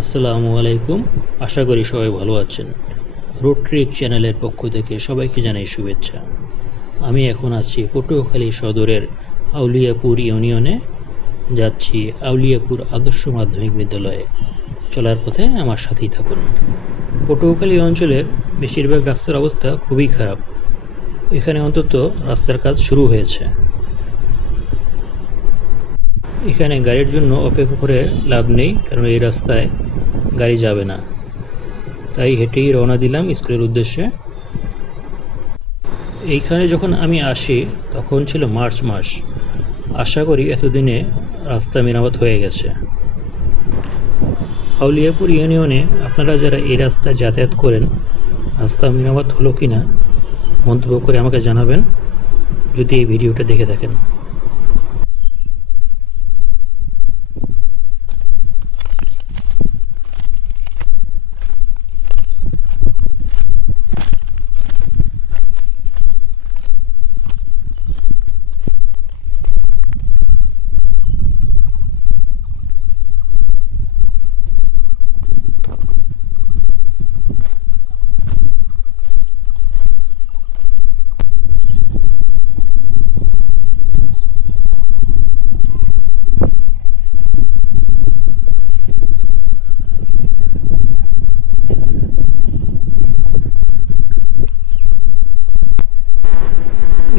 আসসালামু আলাইকুম। আশা করি সবাই ভালো আছেন। রোড ট্রিপ চ্যানেলের পক্ষ থেকে সবাইকে জানাই শুভেচ্ছা। আমি এখন আছি পটুয়াখালী সদরের আউলিয়াপুর ইউনিয়নে। যাচ্ছি আউলিয়াপুর আদর্শ মাধ্যমিক বিদ্যালয়ে। চলার পথে আমার সাথেই থাকুন। পটুয়াখালী অঞ্চলের বেশিরভাগ রাস্তার অবস্থা খুবই খারাপ। এখানে অন্তত রাস্তার কাজ শুরু হয়েছে। এখানে গাড়ির জন্য অপেক্ষা করে লাভ নেই, কারণ এই রাস্তায় গাড়ি যাবে না। তাই হেঁটেই রওনা দিলাম স্কুলের উদ্দেশ্যে। এইখানে যখন আমি আসি তখন ছিল মার্চ মাস। আশা করি এতদিনে রাস্তা মেরামত হয়ে গেছে। আউলিয়াপুর ইউনিয়নে আপনারা যারা এই রাস্তায় যাতায়াত করেন, রাস্তা মেরামত হলো কি না মন্তব্য করে আমাকে জানাবেন, যদি এই ভিডিওটা দেখে থাকেন।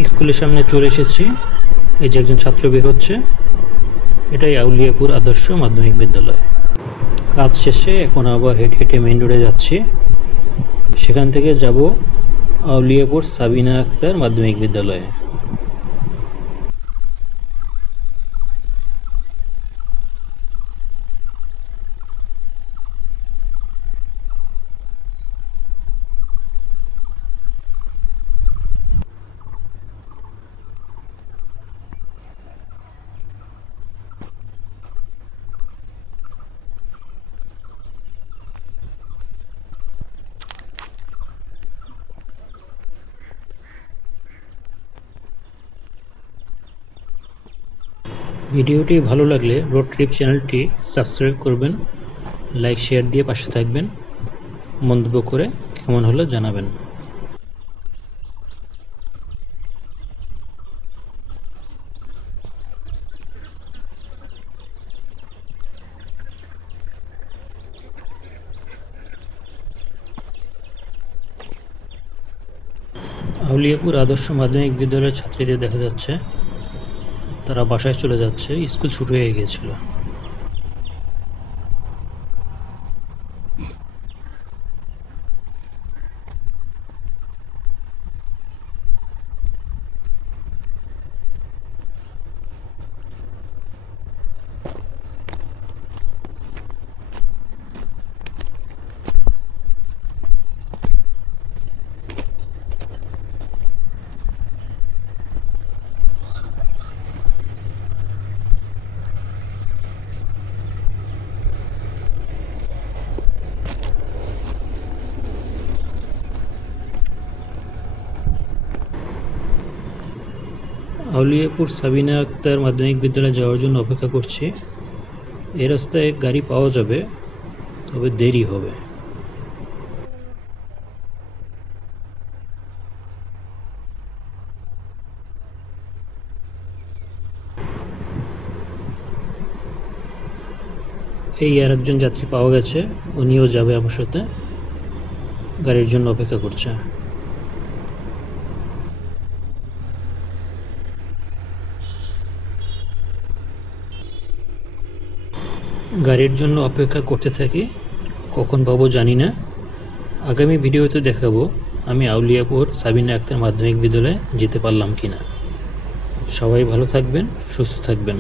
স্কুলের সামনে চলে এসেছি। এই যে একজন ছাত্র বের হচ্ছে। এটাই আউলিয়াপুর আদর্শ মাধ্যমিক বিদ্যালয়। কাজ শেষে এখন আবার হেঁটে হেঁটে মেইন রোডে যাচ্ছি। সেখান থেকে যাব আউলিয়াপুর সাবিনা আক্তার মাধ্যমিক বিদ্যালয়ে। ভিডিওটি ভালো লাগলে রোড ট্রিপ চ্যানেলটি সাবস্ক্রাইব করবেন, লাইক শেয়ার দিয়ে পাশে থাকবেন, মন্তব্য করে কেমন হলো জানাবেন। আউলিয়াপুর আদর্শ মাধ্যমিক বিদ্যালয়ের ছাত্রীদের দেখা যাচ্ছে, তারা বাসায় চলে যাচ্ছে। স্কুল ছুটি হয়ে গিয়েছিল। আউলিয়াপুর সাবিনা আক্তার মাধ্যমিক বিদ্যালয়ে যাওয়ার জন্য অপেক্ষা করছি। এই রাস্তায় গাড়ি পাওয়া যাবে, তবে দেরি হবে। এই আর একজন যাত্রী পাওয়া গেছে, উনিও যাবে আমার সাথে। গাড়ির জন্য অপেক্ষা করছে। গাড়ির জন্য অপেক্ষা করতে থাকি, কখন পাবো জানি না। আগামী ভিডিওতে দেখাবো আমি আউলিয়াপুর সাবিনা আক্তার মাধ্যমিক বিদ্যালয়ে যেতে পারলাম কিনা। সবাই ভালো থাকবেন, সুস্থ থাকবেন।